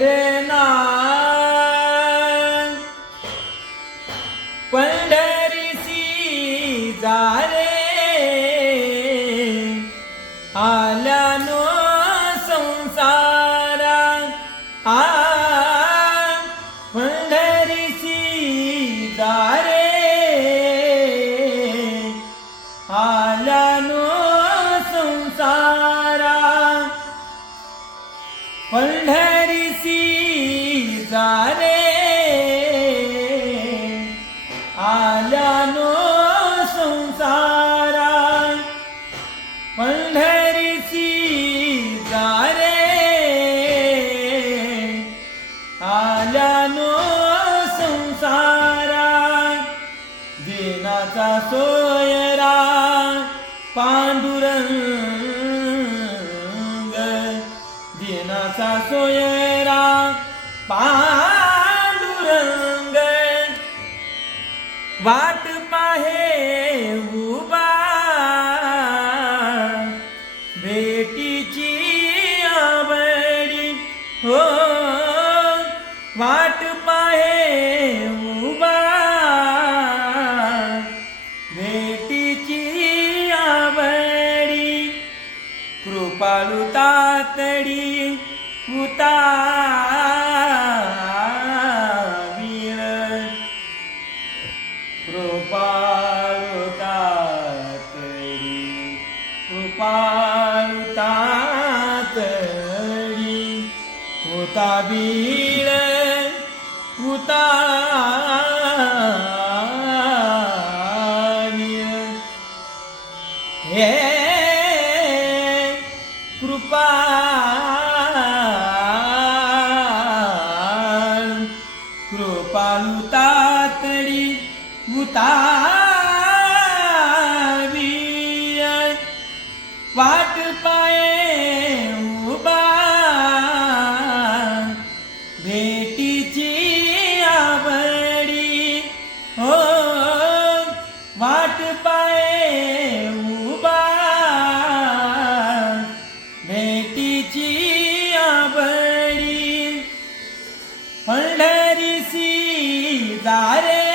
रे ना पंढरीसी जा रे. आला पंढरीसी जारे आल्यानो संसारा. पंढरीसी जारे आल्यानो संसारा. दिनाचा सोयरा पांडुरंग दिनाचा सोयरा पांडुरंग. वाट पाहे उबा बेटीची आवडी हो. वाट पाहे उबा कृपाळू तातडी उतावीळ कृपाळू तातडी कृपाळू तातडी उतावीळ उतावीळ हे कृपा कृपालु तातडी उतावी वाट पाये उभा भेटीची आवडी हो वाट पाये उभा भेटीची आवडी पंढरीसी दारे